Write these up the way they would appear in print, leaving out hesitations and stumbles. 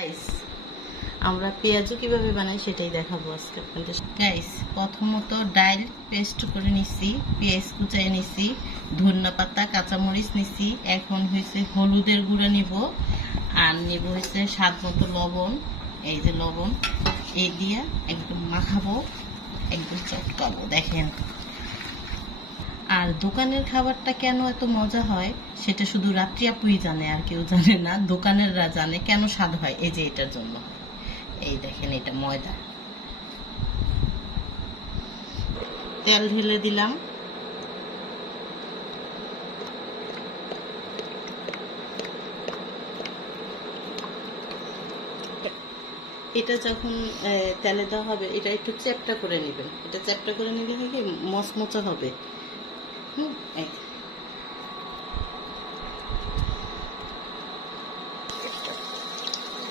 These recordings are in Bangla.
গাইস, আমরা পেঁয়াজু কিভাবে বানাই সেটাই দেখাবো আজকে আপনাদের। গাইস, প্রথমত ডাল পেস্ট করে নিছি, পেঁয়াজ কুচাই নিছি, ধনিয়া পাতা কাঁচামরিচ নিছি। এখন হয়েছে হলুদের গুঁড়া নিব, আর নিব হয়েছে স্বাদ মতো লবণ। এই যে লবণ, এই দিয়া একদম মাখাবো, একদম চটকাবো। দেখেন, আর দোকানের খাবারটা কেন এত মজা হয় সেটা শুধু রাত্রি আপুই জানে, আর কেউ জানে না। দোকানেররা জানে কেন স্বাদ হয়, এই যে এটার জন্য। এই দেখেন, এটা ময়দা। তেল ঢেলে দিলাম। এটা যখন তেলে দেওয়া হবে, এটা একটু চ্যাপটা করে নেবেন। এটা চ্যাপটা করে নিলে হয় কি, মচমচা হবে।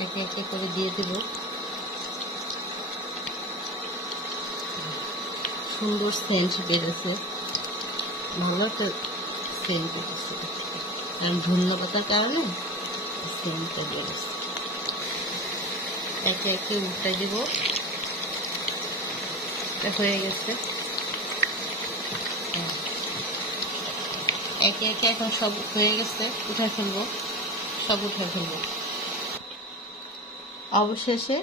একে একে করে দিয়ে দেব। সুন্দর সেন্ট বেড়েছে, ভালো একটা সেন্ট বেড়েছে, কারণ ধনিয়া পাতার কারণে সেন্টটা বেড়েছে। একে একে উল্টাই দেব। হয়ে গেছে। একে একে এখন সব হয়ে গেছে, উঠে ফেলবো, সব উঠে ফেলবো। অবশেষে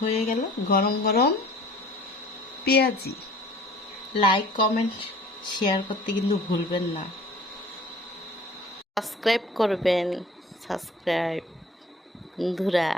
হয়ে গেল গরম গরম পেঁয়াজি। লাইক কমেন্ট শেয়ার করতে কিন্তু ভুলবেন না। সাবস্ক্রাইব করবেন, সাবস্ক্রাইব বন্ধুরা।